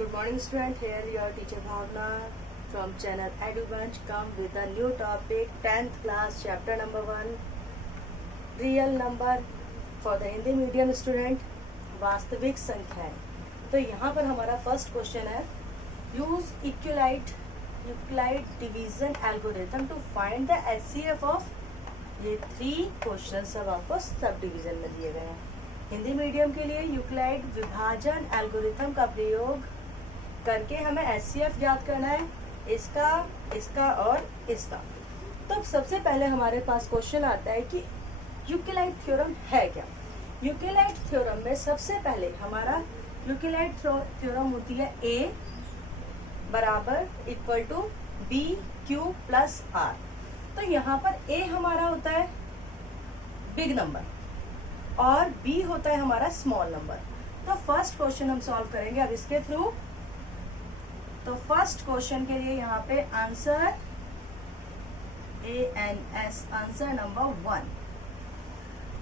Good morning student, here your teacher Bhavna from channel EduBunch come with a new topic 10th class chapter number 1 real number for the Hindi medium student वास्तविक संख्याएं। तो यहाँ पर हमारा first question है use Euclid division algorithm to find the HCF of. ये 3 question सब आपको सब डिवीजन में दिए गए हैं। हिंदी मीडियम के लिए यूक्लाइड विभाजन एल्गोरिथम का प्रयोग करके हमें एचसीएफ ज्ञात करना है, इसका और इसका। तो सबसे पहले हमारे पास क्वेश्चन आता है कि यूक्लाइड थ्योरम है क्या। यूक्लाइड थ्योरम में सबसे पहले हमारा यूक्लाइड थ्योरम होती है A बराबर equal to B Q plus R. तो यहाँ पर A हमारा होता है बिग नंबर और B होता है हमारा स्मॉल नंबर। तो फर्स्ट क्वेश्चन हम सॉल्व करेंगे अब इसके थ्रू। तो फर्स्ट क्वेश्चन के लिए यहाँ पे answer ANS answer number 1।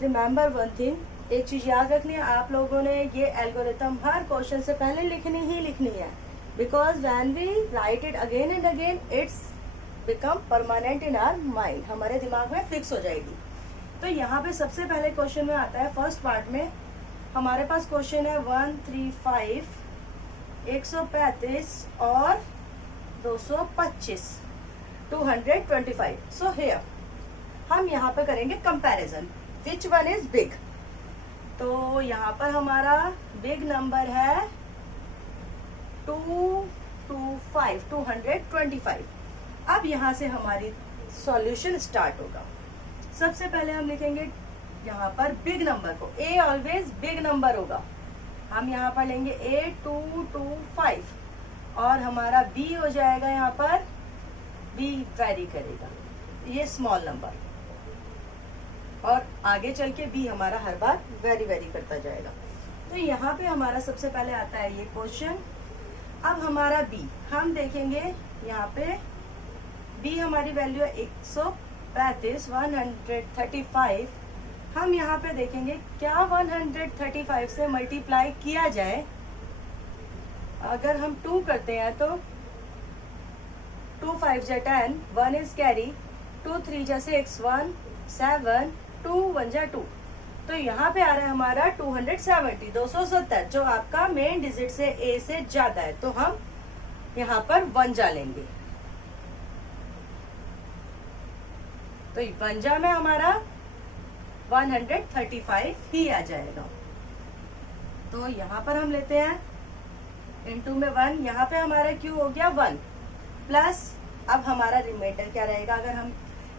Remember one thing, एक चीज याद रखनी है, आप लोगों ने ये एल्गोरिथम हर क्वेश्चन से पहले लिखनी है, because when we write it again and again it's become permanent in our mind, हमारे दिमाग में फिक्स हो जाएगी। तो यहाँ पे सबसे पहले क्वेश्चन में आता है फर्स्ट पार्ट में हमारे पास क्वेश्चन है 135 135 और 225 225। सो हियर हम यहाँ पे करेंगे comparison which one is big. तो यहाँ पर हमारा बिग नंबर है 225। अब यहाँ से हमारी सॉल्यूशन स्टार्ट होगा। सबसे पहले हम लिखेंगे यहाँ पर बिग नंबर को, A ऑलवेज बिग नंबर होगा। हम यहाँ पर लेंगे A225 और हमारा B हो जाएगा यहाँ पर B वेरी करेगा, ये स्मॉल नंबर, और आगे चल के B हमारा हर बार वेरी करता जाएगा। तो यहाँ पे हमारा सबसे पहले आता है ये क्वेश्चन। अब हमारा B हम देखेंगे यहाँ पे B हमारी वैल्यू है 135 135। हम यहाँ पे देखेंगे क्या 135 से मल्टीप्लाई किया जाए। अगर हम 2 करते हैं तो 2 5 जा 10, 1 इज कैरी, 2 3 जा 6, 1 7, 2 1 जा 2। तो यहाँ पे आ रहा है हमारा 270 जो आपका मेन डिजिट से A से ज्यादा है, तो हम यहाँ पर 1 जा लेंगे। तो 1 जा में हमारा 135 ही आ जाएगा। तो यहाँ पर हम लेते हैं इनटू में 1, यहाँ पे हमारा क्यू हो गया 1 प्लस। अब हमारा रिमाइंडर क्या रहेगा, अगर हम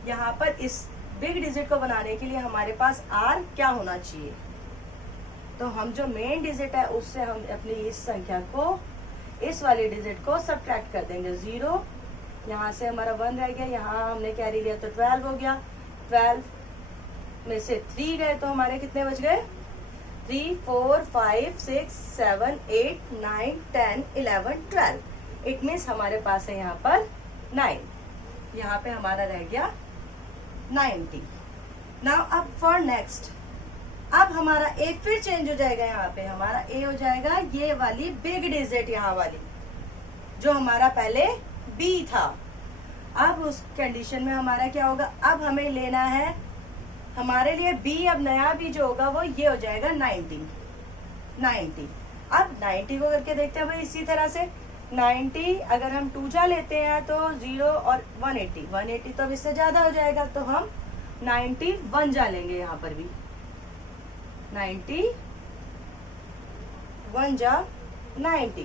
यहाँ पर इस बिग डिजिट को बनाने के लिए हमारे पास R क्या होना चाहिए। तो हम जो मेन डिजिट है उससे हम अपनी इस संख्या को, इस वाली डिजिट को सब्ट्रैक्ट कर देंगे 0। यहाँ से हमारा 1 रह गया, यहाँ हमने कैरी लिया तो 12 हो गया। 12 में से 3 गए तो हमारे कितने बच गए, 3 4 5 6 7 8 9 10 11 12। इट मीन्स हमारे पास है यहाँ पर 9। यहाँ पे हमारा रह गया 90। नाउ अब फॉर नेक्स्ट, अब हमारा A फिर चेंज हो जाएगा। यहाँ पे हमारा A हो जाएगा ये वाली बिग डिजिट, यहाँ वाली जो हमारा पहले B था। अब उस कंडीशन में हमारा क्या होगा, अब हमें लेना है हमारे लिए B, अब नया B जो होगा वो ये हो जाएगा 90। अब 90 को करके देखते हैं भाई इसी तरह से 90 अगर हम 2 जा लेते हैं तो 0 और 180 तो अब इससे ज्यादा हो जाएगा, तो हम 91 जा लेंगे। यहाँ पर भी 91 जा 90।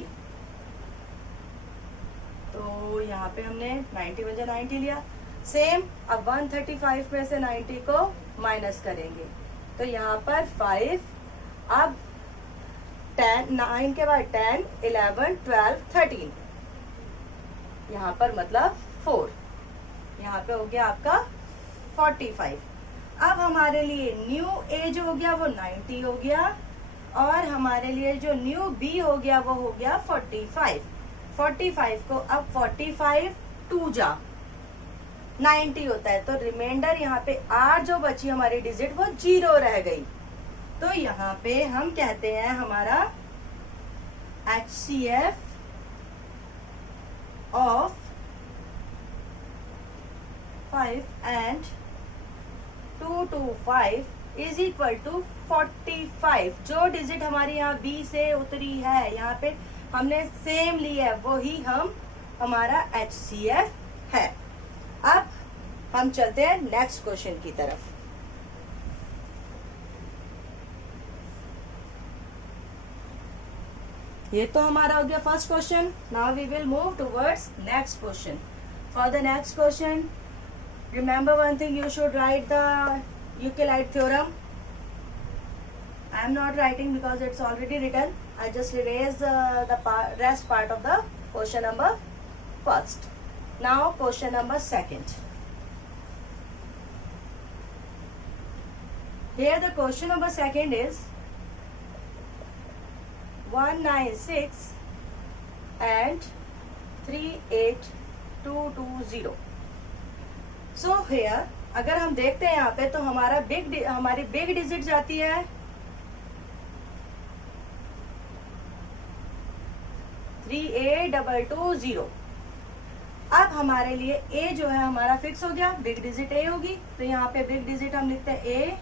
तो यहाँ पे हमने 91 जा 90 लिया। सेम अब 135 में से 90 को माइनस करेंगे तो यहाँ पर 5, अब 10 9 के बाद 10 11 12 13, यहाँ पर मतलब 4, यहाँ पे हो गया आपका 45। अब हमारे लिए न्यू A जो हो गया वो 90 हो गया, और हमारे लिए जो न्यू B हो गया वो हो गया 45 को अब 45 2 जा 90 होता है, तो रिमाइंडर यहाँ पे R जो बची हमारी डिजिट वो 0 रह गई। तो यहाँ पे हम कहते हैं हमारा HCF of 5 and 2 to 5 is equal to 45। जो डिजिट हमारी यहाँ बी से उतरी है, यहाँ पे हमने सेम लिया है, वही हमारा HCF है। अब हम चलते हैं नेक्स्ट क्वेश्चन की तरफ। ये तो हमारा हो गया first question. Now we will move towards next question. For the next question, remember one thing, you should write the Euclid theorem. I am not writing because it's already written. I just erase the rest part of the question number first. Now question number second. Here the question number second is 196 and 38220. So here अगर हम देखते हैं यहाँ पे तो हमारी big digit जाती है 38220। अब हमारे लिए ए जो है हमारा फिक्स हो गया, बिग डिजिट ए होगी, तो यहाँ पे बिग डिजिट हम लिखते हैं ए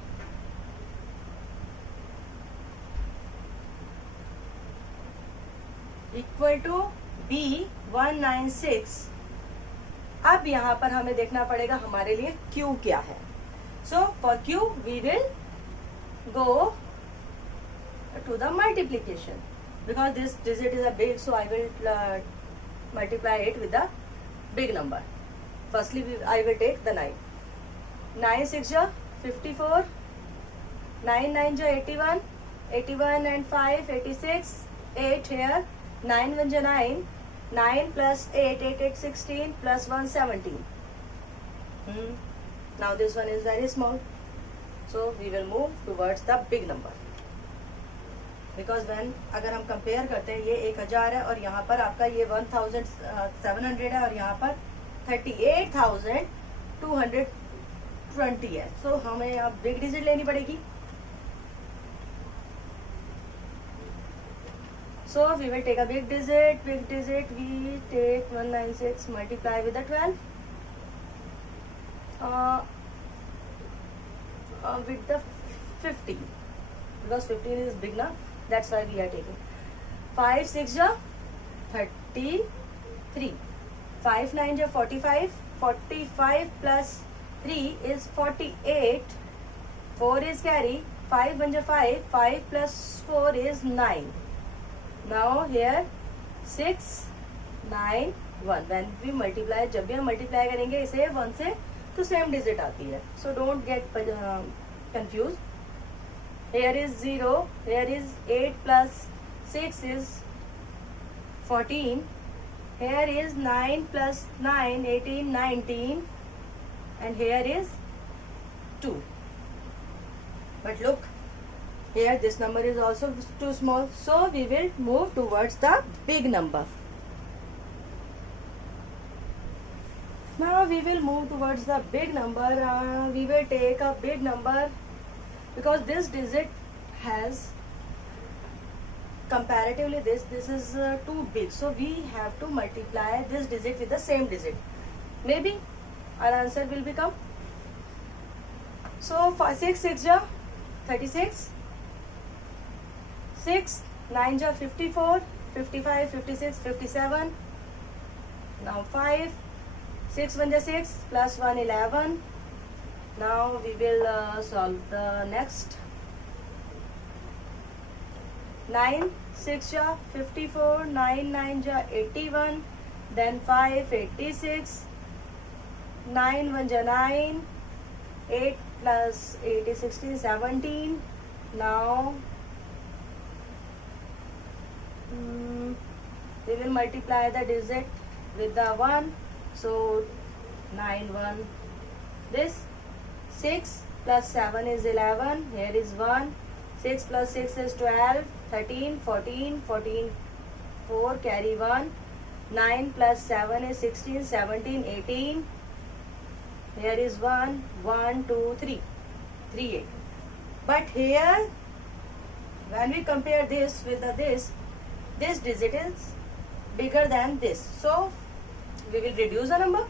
इक्वल टू बी 196। अब यहाँ पर हमें देखना पड़ेगा हमारे लिए Q क्या है। So for Q we will go to the multiplication because this digit is a big, so I will multiply it with the big number. Firstly I will take the 9। 9 6 जा 54, 9 9 जा 81, 81 and 5 86, 8 here, 9 1 जा 9, 9 plus 8, 8 8 16 plus 1 17. Now this one is very small, so we will move towards the big number because when अगर हम compare करते हैं, ये 1000 है और यहाँ पर आपका ये 1700 है और यहाँ पर 38,220 है। So हमें अब big digit लेनी पड़ेगी। So we will take a big digit. Big digit we take 196 multiply with the 12 with the 15 because 15 is big now. That's why we are taking 5 6 ja 33, 5 9 ja 45, 45 plus 3 is 48, 4 is carry, 5 1 ja 5, 5 plus 4 is 9. Now here 6 9 1 when we multiply, जब भी हम multiply करेंगे इसे 1 से तो same digit आती है, so don't get confused. Here is 0, here is 8 plus 6 is 14, here is 9 plus 9 18 19 and here is 2. But look, here this number is also too small, so we will move towards the big number. Now we will move towards the big number. We will take a big number because this digit has comparatively this is too big, so we have to multiply this digit with the same digit. Maybe our answer will become, so 6 6 ja 36, 6 9 ja 54, 55 56 57. Now 5 6 1 ja 6 plus 1 11. Now we will solve the next. 9 6 ja 54, 9 9 ja 81, then 5 86, 9 1 ja 9, 8 plus 8 is 16 17. Now we will multiply the digit with the 1, so 9 1. This 6 plus 7 is 11, here is 1, 6 plus 6 is 12, 13 14, 14 4 carry 1, 9 plus 7 is 16 17 18, here is 1 1 2 3 3 8. But here when we compare this with this digit is bigger than this, so we will reduce the number.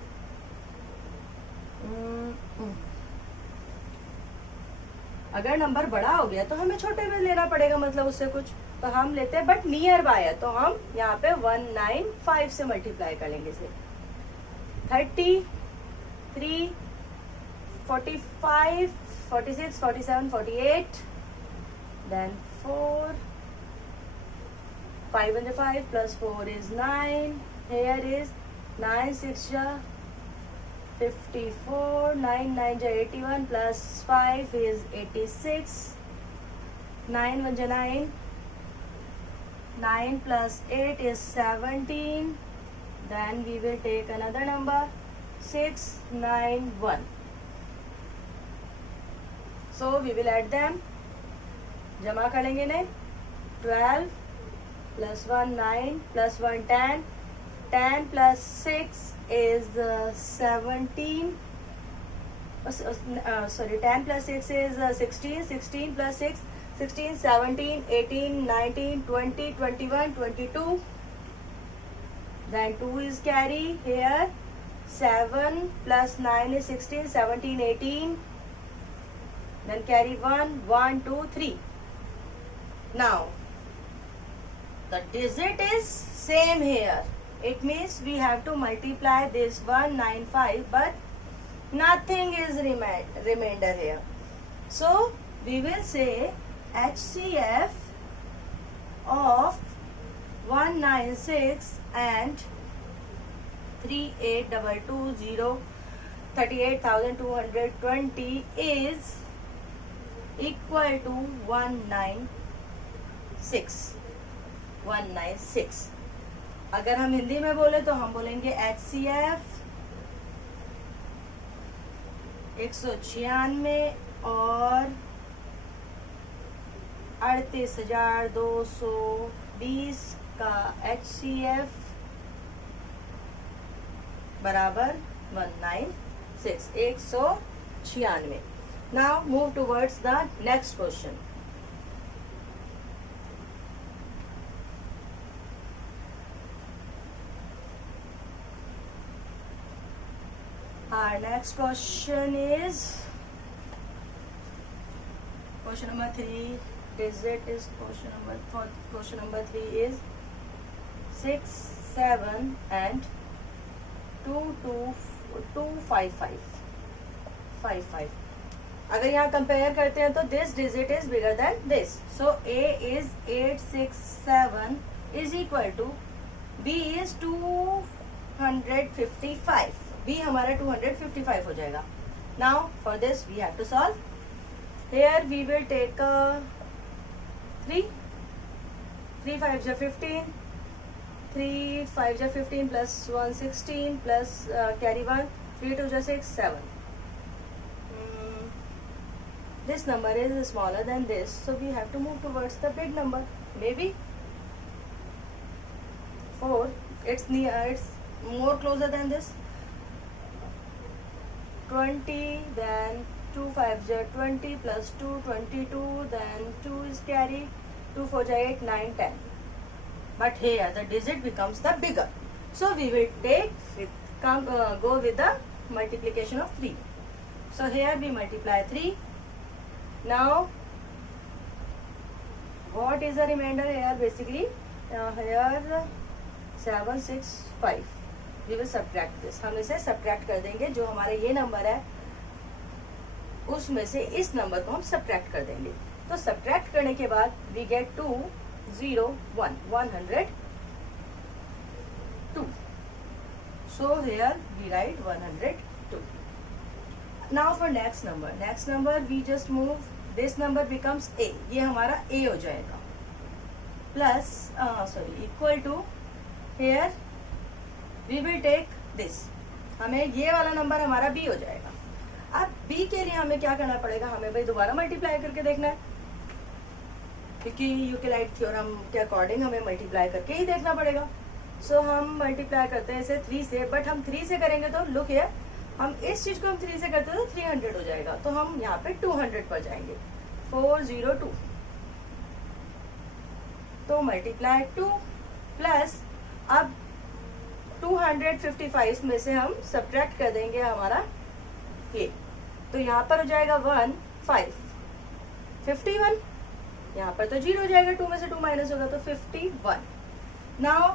अगर number बड़ा हो गया तो हमें छोटे में लेना पड़ेगा, मतलब उससे कुछ, तो हम लेते हैं, बट नियर बाय है तो हम यहाँ पे 195 से मल्टीप्लाई कर लेंगे इसे. 33, 45, 46, 47, 48, then 4, 5 and 5 plus 4 is 9. Here is 9, 6 ja 54, 9, 9 ja 81 plus 5 is 86. 9 1 ja 9. 9 plus 8 is 17. Then we will take another number 6, 9, 1. So we will add them. जमा करेंगे ने 12 plus 1 9 plus 1 10. 10 plus 6 is 17. Sorry, 10 plus 6 is 16. 16 plus 6, 16, 17, 18, 19, 20, 21, 22. Then 2 is carry here. 7 plus 9 is 16, 17, 18. Then carry 1, 1, 2, 3. Now, the digit is same here. It means we have to multiply this 195, but nothing is remainder here. So, we will say HCF of 196 and 38,220 38,220 is equal to 196. अगर हम हिंदी में बोले तो हम बोलेंगे HCF 196 और 38,220 का HCF बराबर 196. Now move towards the next question. Our next question is question number 3. Digit is question number 3 is 6, 7 and 255. अगर यहाँ कंपेयर करते हैं तो this digit is bigger than this. So A is 867 is equal to B is 255. B हमारा 255 हो जाएगा. Now for this we have to solve. Here we will take 3 5 ja 15. 3 5 ja 15 plus 1 16 plus carry 1. 3 2 ja 6 7. This number is smaller than this, so we have to move towards the big number. Maybe 4. It's near. It's more closer than this. 20. Then 2 5 ja 20 plus 2 22. Then 2 is carry. 2 4 ja 8 9 10. But here the digit becomes the bigger. So we will go with the multiplication of 3. So here we multiply 3. Now what is the remainder here? Basically here 7 6 5. We will subtract this. हम इसे subtract कर देंगे. जो हमारा ये number है उसमें से इस नंबर को हम subtract कर देंगे. तो subtract करने के बाद we get 201 102. So here we write 102. Now for next number we just move. This number becomes A. ये हमारा A हो जाएगा. Plus equal to here we will take this. हमें ये वाला नंबर हमारा B हो जाएगा. अब B के लिए हमें क्या करना पड़ेगा? हमें भाई दोबारा मल्टीप्लाई करके देखना है, क्योंकि यूक्लिड थ्योरम के अकॉर्डिंग हमें मल्टीप्लाई करके ही देखना पड़ेगा. सो हम मल्टीप्लाई करते हैं इसे 3 से, बट हम 3 से करेंगे तो लुक हियर, हम इस चीज को हम 3 से करते हैं तो 300 हो जाएगा. तो हम यहाँ पे 200 पर जाएंगे. 402. तो मल्टीप्लाई 2 प्लस अब 255 में से हम सब्ट्रैक्ट कर देंगे हमारा ये, तो यहाँ पर हो जाएगा 1 5 51, यहाँ पर तो 0 हो जाएगा, 2 में से 2 माइनस होगा तो 51। नाउ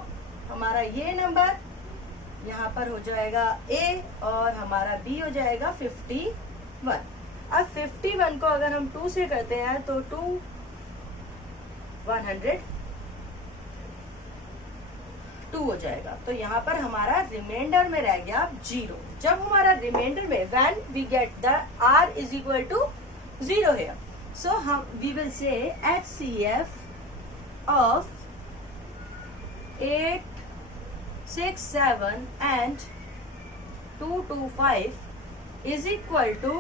हमारा ये नंबर यहाँ पर हो जाएगा A और हमारा B हो जाएगा 51। अब 51 को अगर हम 2 से करते हैं तो 2 102 हो जाएगा। तो यहाँ पर हमारा रिमाइंडर में रह गया 0। जब हमारा रिमाइंडर में when we get the R is equal to 0 है, सो हम we will say HCF of 8 6 7 and 225 is equal to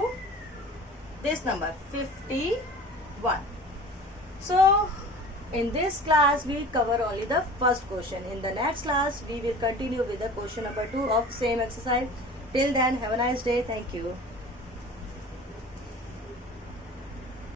this number 51. So in this class we cover only the first question. In the next class we will continue with the question number 2 of same exercise. Till then, have a nice day. Thank you.